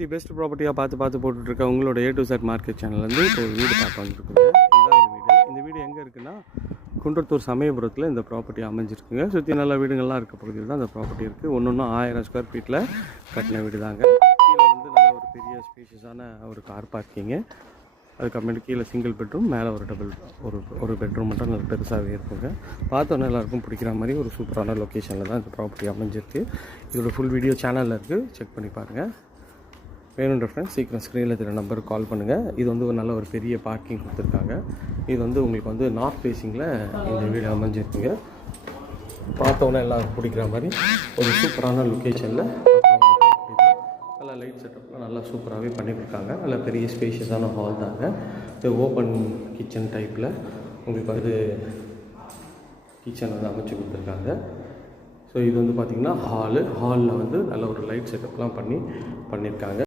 The best ப்ராப்பர்ட்டியாக பார்த்து போட்டுட்ருக்க உங்களோட A to Z market சேனல்லேருந்து இப்போ ஒரு வீடு பார்க்க வந்துருக்குங்க. இதுதான் இந்த வீடு எங்கே இருக்குன்னா குன்றத்தூர் சமயபுரத்தில் இந்த ப்ராப்பர்ட்டி அமைஞ்சிருக்குங்க. சுற்றி நல்ல வீடுங்கள்லாம் இருக்க பகுதியில் தான் இந்த ப்ராப்பர்ட்டி இருக்குது. ஒன்று 1000 ஸ்கொயர் ஃபீட்டில் கட்டின வீடு தாங்க. கீழே வந்து நல்ல ஒரு பெரிய ஸ்பேஷியஸான ஒரு கார் பார்க்கிங்கு, அதுக்கப்புறமேட்டு கீழே சிங்கிள் பெட்ரூம், மேலே ஒரு பெட்ரூம் மட்டும் நல்ல பெருசாகவே இருக்குங்க. பார்த்தோன்னே எல்லாருக்கும் பிடிக்கிற மாதிரி ஒரு சூப்பரான லொக்கேஷனில் தான் இந்த ப்ராப்பர்ட்டி அமைஞ்சிருக்கு. இதோட ஃபுல் வீடியோ சேனலில் இருக்குது, செக் பண்ணி பாருங்கள். வேணுன்ற ஃப்ரெண்ட்ஸ் சீக்கிரம் ஸ்க்ரீனில் இருக்கிற நம்பருக்கு கால் பண்ணுங்கள். இது வந்து ஒரு நல்ல ஒரு பெரிய பார்க்கிங் கொடுத்துருக்காங்க. இது வந்து உங்களுக்கு வந்து நார்த் ஃபேஸிங்கில் இந்த வீடு அமைஞ்சிருக்குங்க. பார்த்தோன்னே எல்லோரும் பிடிக்கிற மாதிரி ஒரு சூப்பரான லொக்கேஷனில் நல்லா லைட் செட்டப்லாம் நல்லா சூப்பராகவே பண்ணி கொடுத்தாங்க. நல்லா பெரிய ஸ்பேஷியஸான ஹால் தாங்க. இது ஓப்பன் கிச்சன் டைப்பில் உங்களுக்கு வந்து கிச்சன் வந்து அமைச்சு கொடுத்துருக்காங்க. ஸோ இது வந்து பார்த்திங்கன்னா ஹாலில் வந்து நல்ல ஒரு லைட் செட்டப்லாம் பண்ணியிருக்காங்க.